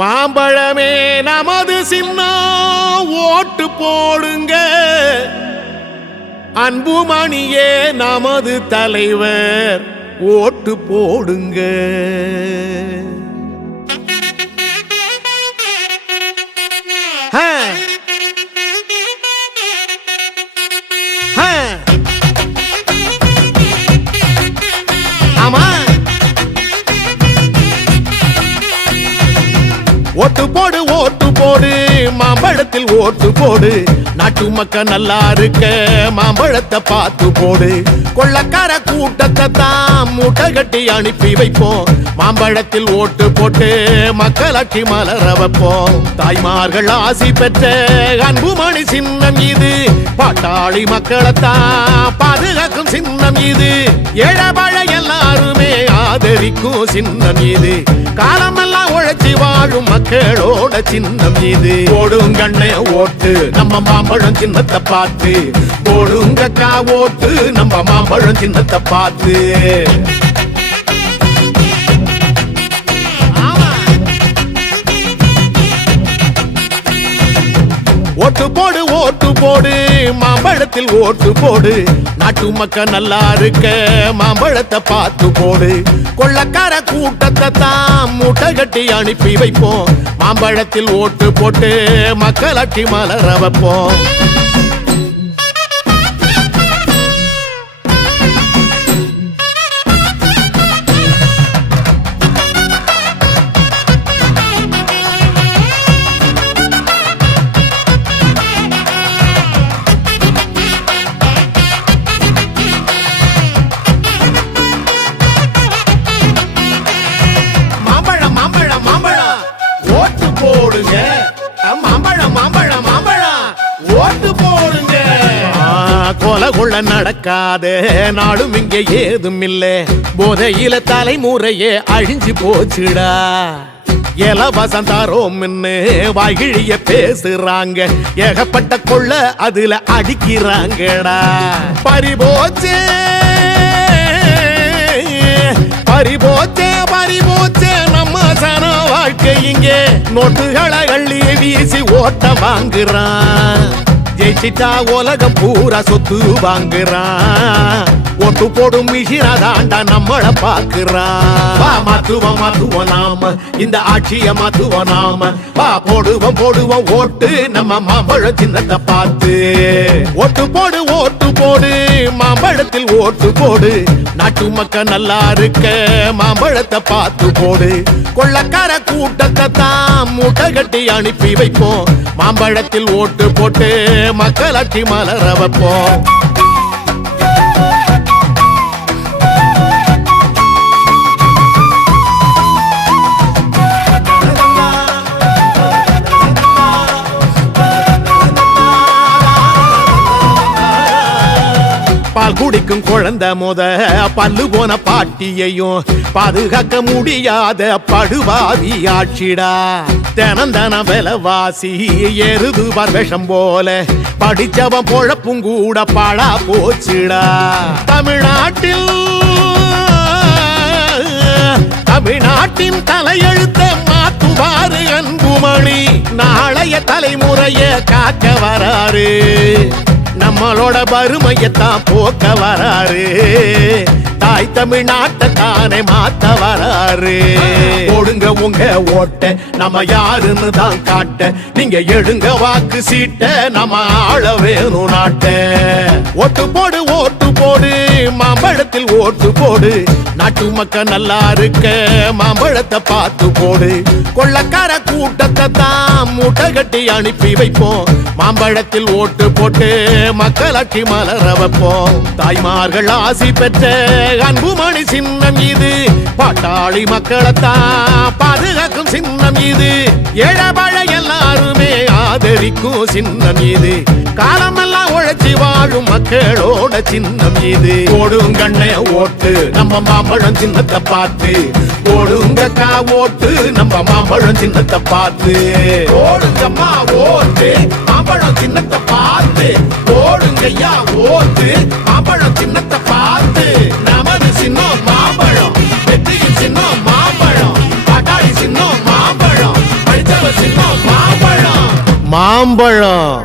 மாம்பழமே நமது சின்னம் ஓட்டு போடுங்க, அன்புமணியே நமது தலைவர் ஓட்டு போடுங்க. ஆமா, ஓட்டு போடு ஓட்டு போடு, மாம்பழத்தில் ஓட்டு போடு, நாட்டு மக்கள் நல்லா இருக்க மாம்பழத்தை பார்த்து போடு. கொள்ளக்கார கூட்டத்தை தான் மூட்டை கட்டி அனுப்பி வைப்போம், மாம்பழத்தில் ஓட்டு போட்டு மக்களாட்சி மலர வைப்போம். தாய்மார்கள் ஆசி பெற்ற அன்புமணி சின்னம் இது, பாட்டாளி மக்களைத்தான் பாதுகாக்கும் சின்னம் இது, ஏழபழ எல்லாருமே ஆதரிக்கும் சின்னம் இது, காலமெல்லாம் உழைச்சி வாழும் மக்களோட சின்னம் இது. போடுங்கண்ணே ஓட்டு நம்ம மாம்பழம் சின்னத்தை பார்த்து, போடுங்கக்கா ஓட்டு நம்ம மாம்பழம் சின்னத்தை பார்த்து. ஓட்டு போடு ஓட்டு போடு, மாம்பழத்தில் ஓட்டு போடு, நாட்டு மக்கள் நல்லா இருக்க மாம்பழத்தை பார்த்து போடு. கொள்ளக்கார கூட்டத்தை தான் மூட்டை கட்டி அனுப்பி வைப்போம், மாம்பழத்தில் ஓட்டு போட்டு மக்களாட்சி மலர வைப்போம். கொலை கொள்ள நடக்காத நாடும் இங்கே ஏதும் இல்ல, போதையில தலைமுறையே அழிஞ்சு போச்சுடா. இலவசம் தாரோம் வாய்கிழிய பேசுறாங்க, ஏகப்பட்ட கொள்ள அதுல அடிக்கிறாங்கடா. பறிபோச்சே பறிபோச்சே பறிபோச்சே நம்ம சன வாழ்க்கை இங்கே, நோட்டுகளை அள்ளி வீசி ஓட்ட வாங்குறான், ஜெயிச்சிட்டா உலகம் பூரா சொத்து வாங்குறான். ஓட்டு போடும் மிஷினாதாண்டா நம்மள பாக்குறான். வா மாத்துவோம் மாத்துவோம் நாம இந்த ஆட்சிய மாத்துவோம் நாம, வா போடுவோம் போடுவோம் ஓட்டு நம்ம மாம்பழம் சின்னத்தை பார்த்து. ஓட்டு போடு ஓட்டு போடு, மாம்பழத்தில் ஓட்டு போடு, நாட்டு மக்கள் நல்லா இருக்க மாம்பழத்தை பார்த்து போடு. கொள்ளக்கார கூட்டத்தை தான் மூட்டை கட்டி அனுப்பி வைப்போம், மாம்பழத்தில் ஓட்டு போட்டு மக்களாட்சி மலர வைப்போம். பால் குடிக்கும் குழந்தை முத பல்லு போன பாட்டியையும் பாதுகாக்க முடியாத படுவாதி ஆட்சிடா. தினந்தன விலவாசி எருது விஷம் போல, படிச்சவன் பொழப்பும் கூட பாழா போச்சுடா. தமிழ்நாட்டின் தலையெழுத்த மாத்துவாரு அன்புமணி, நாளைய தலைமுறைய காக்க வராரு, நம்மளோட வறுமையத்தான் போக்க வராரு, தாய் தமிழ்நாட்டை தானே மாத்த வராரு. போடுங்க உங்க ஓட்ட நம்ம யாருன்னு தான் காட்ட, நீங்க எடுங்க வாக்கு சீட்ட நம்ம ஆள வேணும் நாட்ட. ஓட்டு போடு ஓட்டு போடு, மாம்பழத்தில் ஓட்டு போடு, நாட்டு மக்கள் நல்லா இருக்க மாம்பழத்தை பார்த்து போடு. கொள்ளக்கார கூட்டத்தை தான் மூட்டை கட்டி அனுப்பி வைப்போம், மாம்பழத்தில் ஓட்டு போட்டு மக்களாட்சி மலர வைப்போம். தாய்மார்கள் ஆசி பெற்ற அன்புமணி சின்னம் இது, பாட்டாளி மக்களைத்தான் பாதுகாக்கும் சின்னம் இது, ஏழபழ எல்லாருமே ஆதரிக்கும் சின்னம் இது, காலமெல்லாம் உழைச்சி வாழும் மக்களோட சின்னம் இது. போடுங்கண்ணே ஓட்டு நம்ம மாம்பழம் சின்னத்தை பார்த்து, போடுங்கக்கா ஓட்டு நம்ம மாம்பழம் சின்னத்தை பார்த்து. போடுங்கம்மா ஓட்டு மாம்பழம் சின்னத்தை பார்த்து, போடுங்கய்யா ஓட்டு மாம்பழம் சின்னத்தை பார்த்து. நமது சின்னம் மாம்பழம், வெற்றியின் சின்னம் மாம்பழம், பாட்டாளி சின்னம் மாம்பழம். மாம்பழம்